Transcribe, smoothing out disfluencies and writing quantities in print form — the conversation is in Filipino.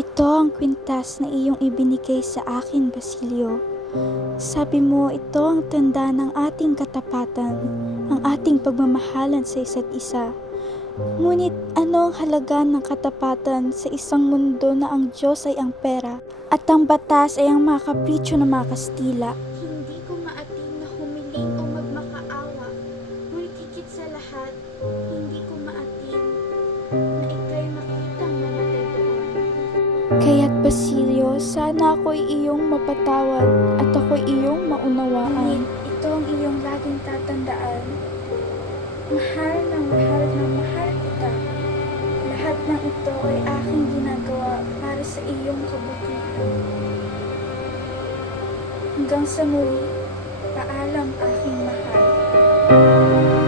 Ito ang kwintas na iyong ibinigay sa akin, Basilio. Sabi mo, ito ang tanda ng ating katapatan, ang ating pagmamahalan sa isa't isa. Ngunit ano ang halaga ng katapatan sa isang mundo na ang Diyos ay ang pera at ang batas ay ang mga kapritsyo ng mga Kastila? Hindi ko maatim na humiling o magmakaawa, ngunit higit sa lahat, hindi ko maatim na ika'y makitang namatay doon. Kaya't Basilio, sana ako'y iyong mapatawad at ako'y iyong maunawaan. Ngunit ito ang iyong laging tatandaan. Mahal na mahal kita. Lahat ng ito ay aking ginagawa para sa iyong kabutihan. Hanggang sa muli, paalam aking mahal.